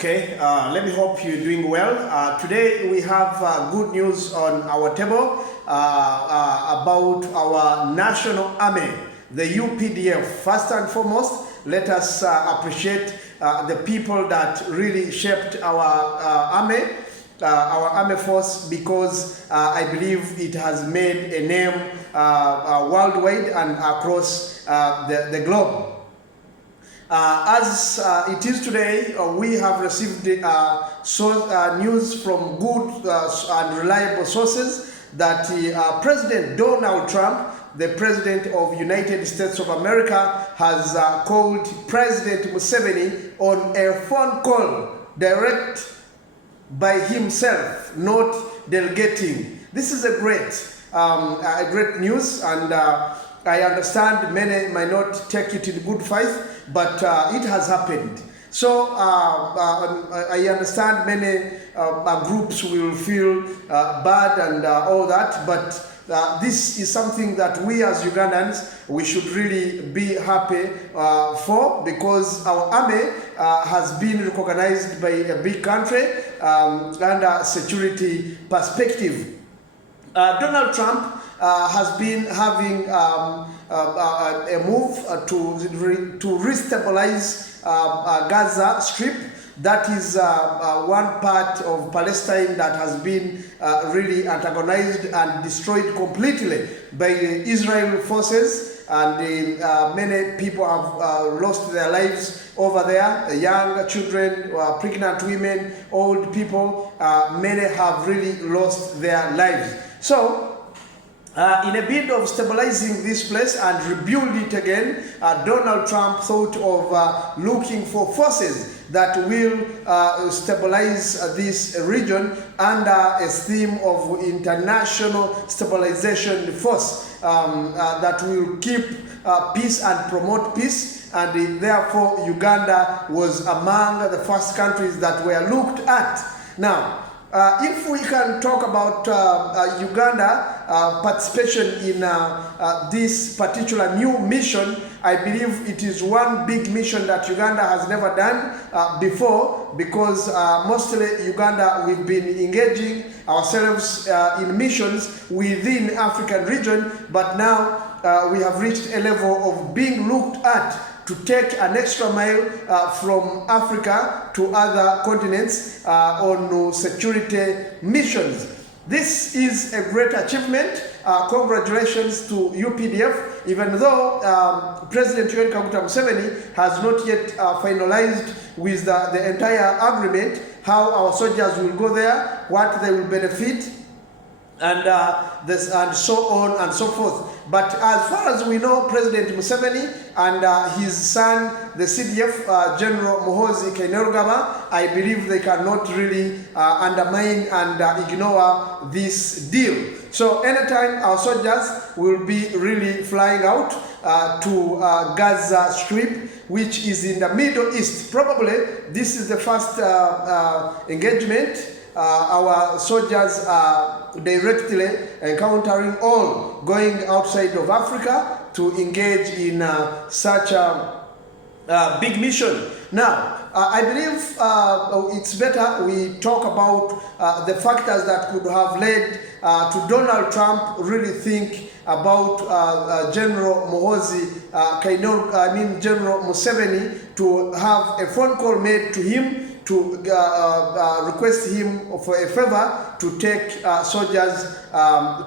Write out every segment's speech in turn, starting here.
Okay, let me hope you're doing well. Today we have good news on our table about our national army, the UPDF. First and foremost, let us appreciate the people that really shaped our army force, because I believe it has made a name worldwide and across the globe. As it is today, we have received news from good and reliable sources that President Donald Trump, the President of the United States of America, has called President Museveni on a phone call direct by himself, not delegating. This is a great news, and I understand many might not take it in good faith, but it has happened. So I understand many groups will feel bad and all that, but this is something that we as Ugandans, we should really be happy for, because our army has been recognized by a big country under security perspective. Donald Trump has been having a move to restabilize Gaza Strip. That is one part of Palestine that has been really antagonized and destroyed completely by the Israel forces, and many people have lost their lives over there. Young children, pregnant women, old people, many have really lost their lives. So, in a bid of stabilizing this place and rebuild it again, Donald Trump thought of looking for forces that will stabilize this region under a theme of international stabilization force that will keep peace and promote peace. And therefore, Uganda was among the first countries that were looked at. Now, if we can talk about Uganda participation in this particular new mission, I believe it is one big mission that Uganda has never done before, because mostly Uganda, we've been engaging ourselves in missions within African region, but now we have reached a level of being looked at to take an extra mile from Africa to other continents on security missions. This is a great achievement. Congratulations to UPDF, even though President Yoweri Museveni has not yet finalized with the entire agreement how our soldiers will go there, what they will benefit, and so on and so forth. But as far as we know, President Museveni and his son, the CDF General Muhoozi Kainerugaba, I believe they cannot really undermine and ignore this deal. So anytime our soldiers will be really flying out to Gaza Strip, which is in the Middle East. Probably this is the first engagement our soldiers are directly encountering, all going outside of Africa to engage in such a big mission. Now, I believe it's better we talk about the factors that could have led to Donald Trump really think about General General Museveni, to have a phone call made to him to request him for a favor to take soldiers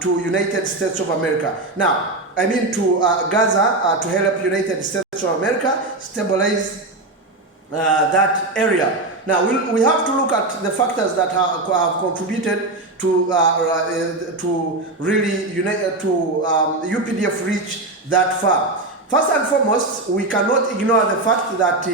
to United States of America. Now, I mean to Gaza, to help United States of America stabilize that area. Now, we have to look at the factors that have contributed to really UPDF reach that far. First and foremost, we cannot ignore the fact that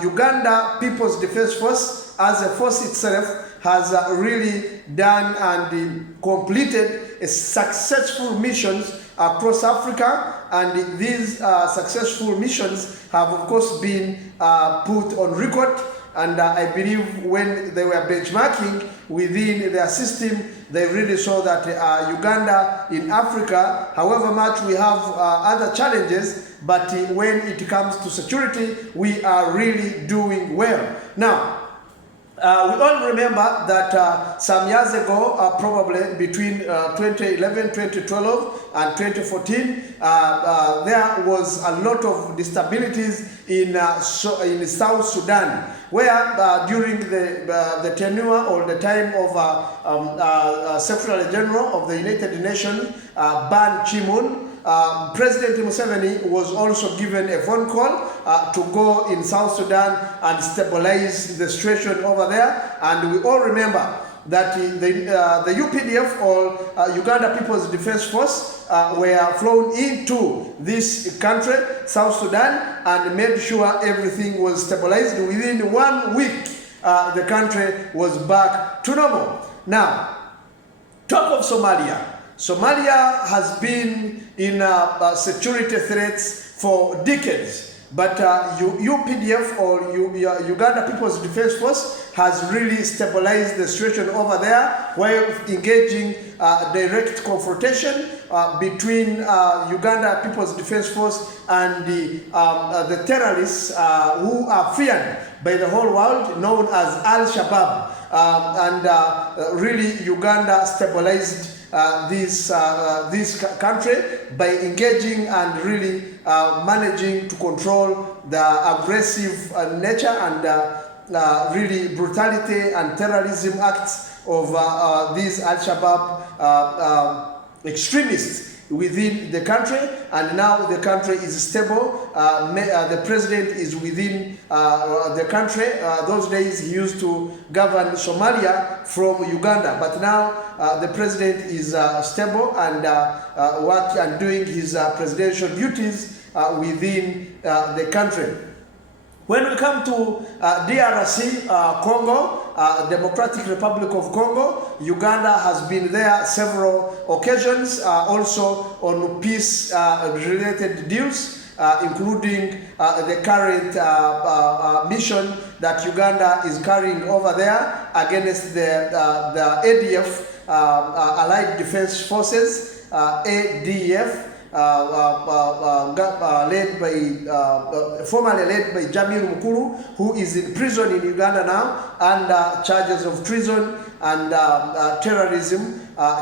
Uganda People's Defense Force, as a force itself, has really done and completed a successful missions across Africa, and these successful missions have, of course, been put on record. And I believe when they were benchmarking within their system, they really saw that Uganda in Africa, however much we have other challenges, but when it comes to security, we are really doing well. Now, We all remember that some years ago, probably between 2011, 2012 and 2014, there was a lot of instabilities in South Sudan, where during the tenure or the time of Secretary General of the United Nations, Ban Ki-moon, President Museveni was also given a phone call to go in South Sudan and stabilize the situation over there. And we all remember that the UPDF, or Uganda People's Defense Force, were flown into this country, South Sudan, and made sure everything was stabilized. Within 1 week, the country was back to normal. Now, talk of Somalia. Somalia has been in security threats for decades, but UPDF, or Uganda People's Defense Force, has really stabilized the situation over there while engaging direct confrontation between Uganda People's Defense Force and the terrorists who are feared by the whole world, known as Al-Shabaab. Really, Uganda stabilized this country by engaging and really managing to control the aggressive nature and really brutality and terrorism acts of these Al-Shabaab extremists within the country. And now the country is stable. The president is within the country. Those days he used to govern Somalia from Uganda, but now the president is stable and doing his presidential duties within the country. When we come to DRC, Congo, Democratic Republic of Congo, Uganda has been there several occasions, also on peace-related deals, including the current mission that Uganda is carrying over there against the ADF, Allied Defense Forces, ADF, formerly led by Jamil Mukulu, who is in prison in Uganda now under charges of treason and terrorism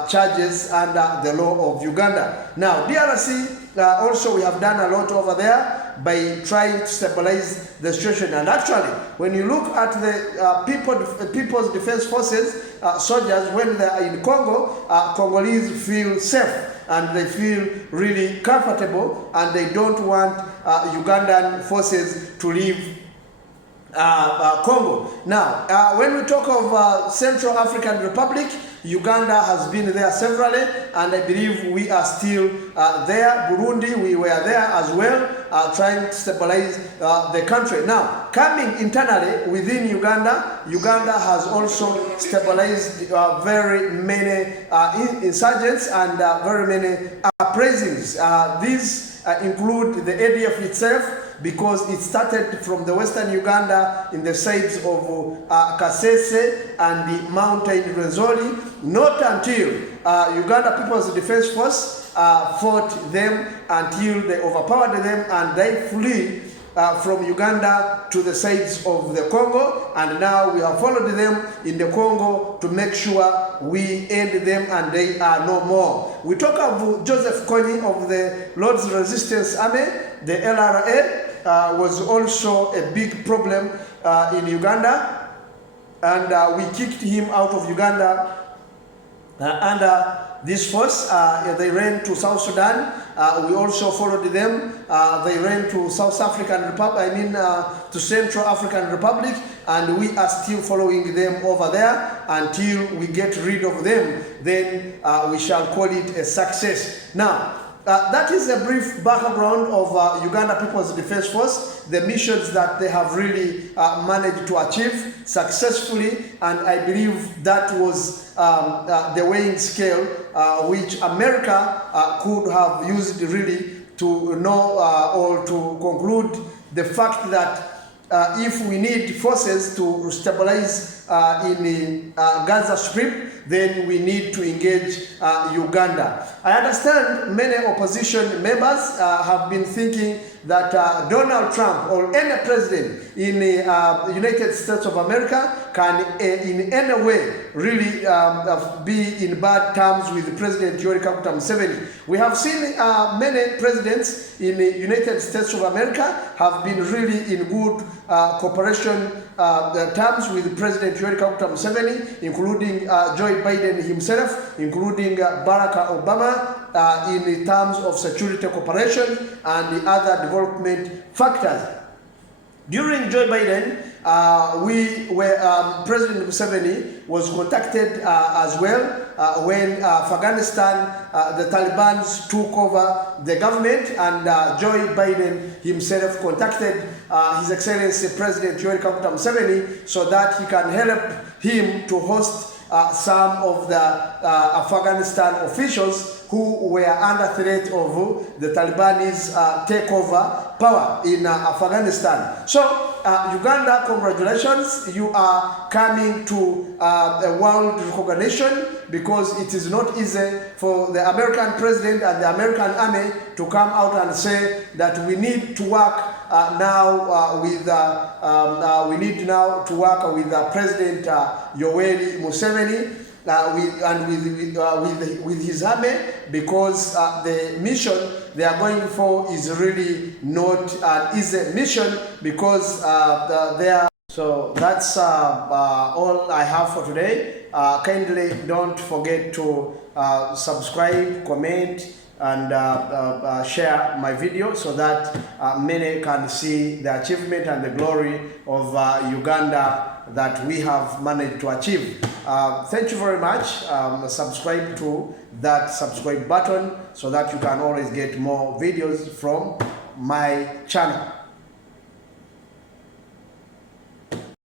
charges under the law of Uganda. Now, DRC, also we have done a lot over there by trying to stabilize the situation. And actually, when you look at the People's Defense Forces soldiers, when they are in Congo, Congolese feel safe and they feel really comfortable, and they don't want Ugandan forces to leave Congo. Now, when we talk of Central African Republic, Uganda has been there severally, and I believe we are still there. Burundi, we were there as well, trying to stabilize the country. Now, coming internally within Uganda, Uganda has also stabilized very many insurgents and very many uprisings. These include the ADF itself, because it started from the western Uganda in the sides of Kasese and the mountain Rwenzori, not until Uganda People's Defense Force fought them until they overpowered them and they flee from Uganda to the sides of the Congo, and now we have followed them in the Congo to make sure we end them and they are no more. We talk of Joseph Kony of the Lord's Resistance Army, the LRA, was also a big problem in Uganda, and we kicked him out of Uganda under this force. They ran to South Sudan. We also followed them. They ran to South African Republic, to Central African Republic, and we are still following them over there until we get rid of them. Then we shall call it a success. Now, that is a brief background of Uganda People's Defense Force, the missions that they have really managed to achieve successfully, and I believe that was the weighing scale which America could have used really to know or to conclude the fact that if we need forces to stabilize in the Gaza Strip, then we need to engage Uganda. I understand many opposition members have been thinking that Donald Trump or any president in the United States of America can in any way really be in bad terms with President Yoweri Kaguta Museveni. We have seen many presidents in the United States of America have been really in good cooperation terms with President Yoweri Kaguta Museveni, including Joe Biden himself, including Barack Obama, in terms of security cooperation and the other development factors. During Joe Biden, President Museveni was contacted as well when Afghanistan, the Taliban took over the government, and Joe Biden himself contacted His Excellency President Yoweri Kaguta Museveni so that he can help him to host some of the Afghanistan officials who were under threat of the Taliban's takeover power in Afghanistan. So, Uganda, congratulations, you are coming to a world recognition, because it is not easy for the American president and the American army to come out and say that we need to work with President Yoweri Museveni with his army, because the mission they are going for is really not an easy mission, because they are. So that's all I have for today. Kindly don't forget to subscribe, comment, and share my video so that many can see the achievement and the glory of Uganda that we have managed to achieve. Thank you very much. Subscribe to that subscribe button so that you can always get more videos from my channel.